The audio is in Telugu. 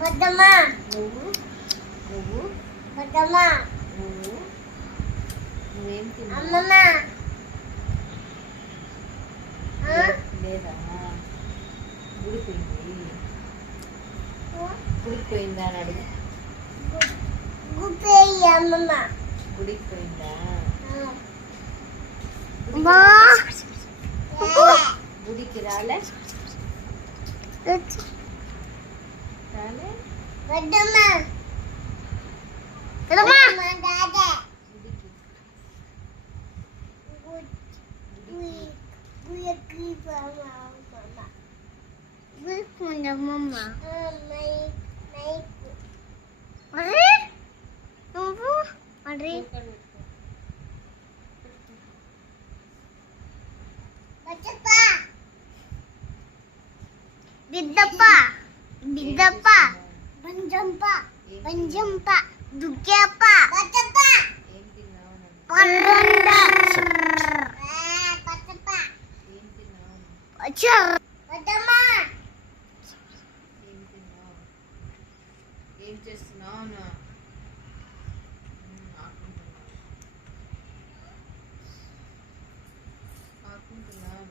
బద్దమ్మా నువ్వు నువ్వు బద్దమ్మా. నువ్వు నువ్వేం తిన్నావు అమ్మమ్మ గుడిపోయింది గుడికి పోయిందా అని అడుగు గుప్పేయి అమ్మమ్మ గుడికి పోయిందా మా గుడికి రాలే రాలే బద్దమ్మ బద్దమ్మ నువ్వు బచ్చప్ప బిద్దప్ప బిద్దప్ప బంజంప బంజంప దుగ్గప్ప బచ్చప్ప. చేస్తున్నావు అన్న ఆకుంటున్నావు ఆకుంటున్నావు